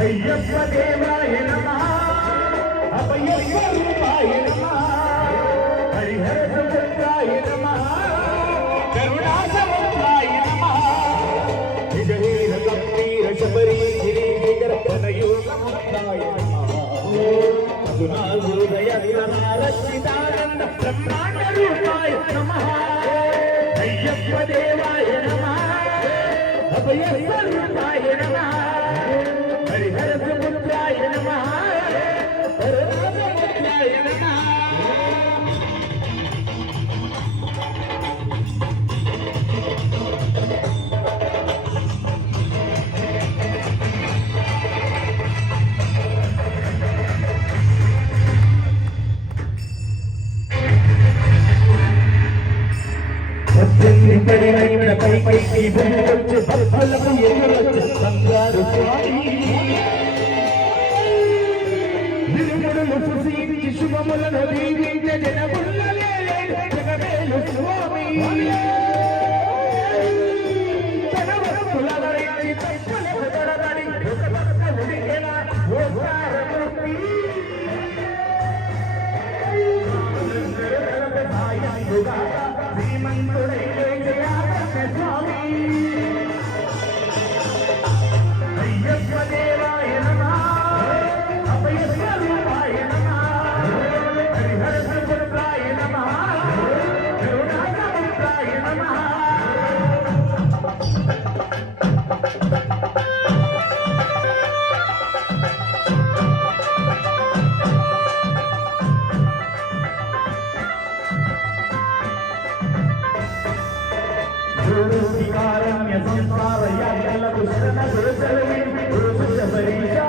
అయ్యప్ప దేవాయ నమః అభయప్ప రూపాయ నమః హరిహర సముద్రాయ నమః కరుణా సముద్రాయ నమః విజయీర గంభీర శబరి గిరి విగర్భన యోగ సముద్రాయ నమః అదునా హృదయ సదారచితానంద బ్రహ్మాండ రూపాయ నమః అయ్యప్ప దేవాయ నమః అభయప్ప రూపాయ నమః హరిహర సముద్రాయ నమః కరుణా సముద్రాయ నమః పైకి భూమికొచ్చి భక్తులకు ఎదురొచ్చి బంగారు స్వామి నిలుగుడులు సుశీలించి శుభములను దీవించ జనముల్లలే జగమేలు స్వామి తన భక్తులవరించి తప్పులకు తడబడి ఒక భక్తుడికెలా ఓసారమూర్తి శ్రీమంతుడై అయ్యప్ప దేవాయ నమః అభయప్ప రూపాయ నమః హరిహర సముద్రాయ నమః కరుణా సముద్రాయ నమః కారణ్య సంసార యాగలకు శరణ గురుసలవి గురుసుజ పరీక్షా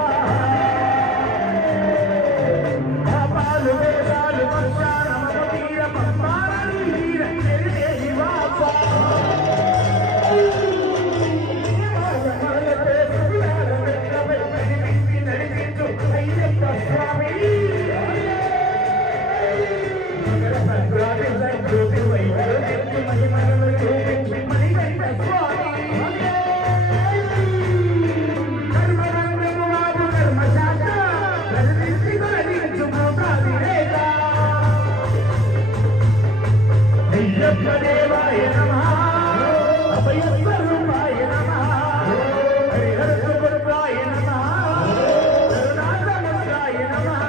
పాపాలు వేదాలు వర్షాల మమతీర పద్మాలు వీర చెరిదేవి వాస నడిపించు అయ్యప్ప స్వామి జ్యోతి వైద్యులు మహిమలను చూపించి అయ్యప్ప దేవాయ నమః అభయప్ప రూపాయ నమః హరిహర సముద్రాయ నమః కరుణా సముద్రాయ నమః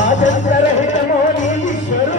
ఆజంతరహితమో ఈశ్వరు